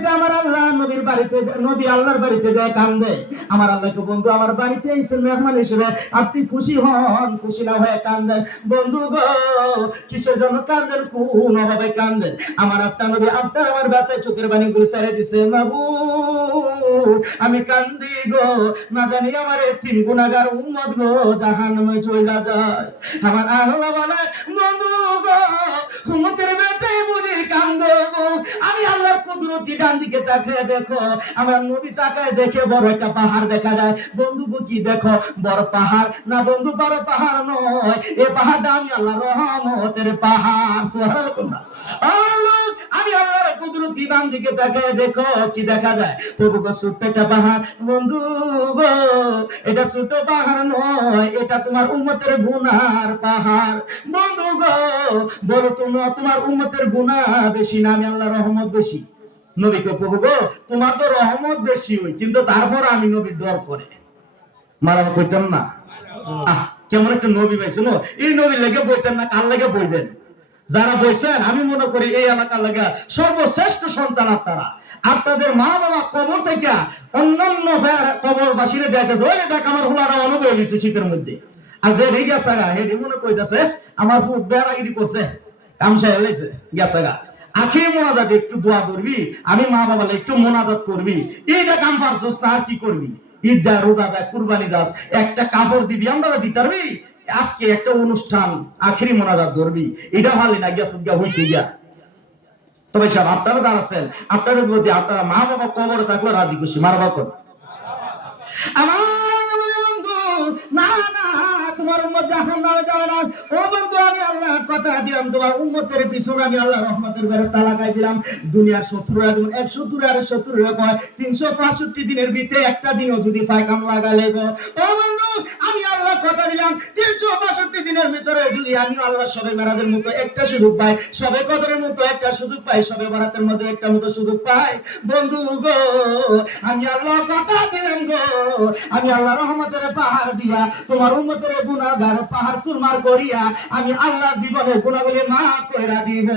বাড়িতে আমার আল্লাহ নবীর বাড়িতে নবী আল্লাহর বাড়িতে যায় কান্দে। আমার আল্লাহকে বন্ধু আমার বাড়িতে এসেছেন মেহমান হিসেবে, আপনি খুশি হন, খুশি না হয়ে কান্দেন। বন্ধু গো কিসের জন্য কান্দেন, কোন অভাবে কান্দেন? আমার আপনার নবী আপনার আমার ব্যথায় চোখের পানিগুলো ছেড়ে দিছে। বাবু আমি কান্দি গো, না জানি আমার এই তিন গুনাহগার উম্মত গো জাহান্নামে চলে যায়। আমার আল্লাহ বলে বন্ধু গো উম্মতের ব্যথায় বুঝি কান্দো গো। আমি আল্লাহর কুদরতি ডান দিকে তাকিয়ে দেখো, আমার নবী তাকায় দেখে বড় একটা পাহাড় দেখা যায়। বন্ধু গো কি দেখো, বড় পাহাড় না বন্ধু, বড় পাহাড় নয়, এ পাহাড়টা আমি আল্লাহর রহমতের পাহাড়। সুবহানাল্লাহ। আমি আল্লাহর কুদরতি ডান দিকে তাকায় দেখো কি দেখা যায়, প্রভু গো ছোট্ট একটা পাহাড়। বন্ধু গো এটা ছোট পাহাড় নয়, এটা তোমার উম্মতের গুনার পাহাড়। বন্ধু গো বলো তোমার উম্মতের গুনাহ বেশি না আমি আল্লাহর রহমত বেশি? নবীকে প্রভু গো তোমার তো রহমত বেশি হই, কিন্তু তারপর আমি নবীর ডর করে মারামারি করতাম না। কেমন একটা নবী পাইছিল, এই নবী লেগে বইতেন না, কার লেগে বইবেন? যারা বলছেন আমি মনে করি এই এলাকার লেগে সর্বশ্রেষ্ঠ সন্তান আপনারা। আপনাদের মা বাবা কবর থেকে অন্যান্য কবরবাসীরা দেখেছে, ওই দেখ আমার হুলারা অনুভব হয়েছে শীতের মধ্যে। আর যে রে গেছে গা হে মনে কইতেছে আমার খুব বেড়াগিরি করছে, কামসা হয়েছে গেছে গা। আখি মোনাজাত একটু দোয়া করবি, আমি মা বাবালে একটু মোনাজাত করবি, এইটা কাম পারছস না আর কি করবি? ঈদ যায়, রোজা যায়, কুরবানি দাস, একটা কাপড় দিবি, আমরা দিতে পারবি? আজকে একটা অনুষ্ঠান আখেরি মোনাজাত ধরবি, এটা ভালো না গিয়া সুগা হইতে গিয়া। তবে সাহেব আপনারা দাঁড়াচ্ছেন, আপনাদের মধ্যে আপনারা মা বাবা কবরে থাকলে রাজি খুশি মারবা কর। আমার বন্ধু না না তোমার উম্মত জাহান্নামে যাবে না। ও বন্ধু আমি আল্লাহর কথা দিলাম, তোমার উম্মতের পিছনে আমি আল্লাহর রহমতের ফেরেশতা লাগাই দিলাম। দুনিয়ার শত্রুরা যেমন 170 আর 70 কয় 365 দিনের ভিতরে একটা দিনও যদি পায়খানা লাগালে গো, ও বন্ধু আমি আল্লাহ কথা দিলাম 365 দিনের ভিতরে যদি আমি আল্লাহ সবে মেরাজের মতো একটা সুযোগ পাই, সবে কদরের মতো একটা সুযোগ পাই, সবে বরাতের মধ্যে একটা মতো সুযোগ পাই, বন্ধু গো আমি আল্লাহ কথা দিলাম গো, আমি আল্লাহ রহমতের পাহাড় দিয়া তোমার উম্মতের গুনাহগার পাহাড় চুরমার করিয়া আমি আল্লাহ জীবনের গুনাহগুলি মাফ কইরা দিব।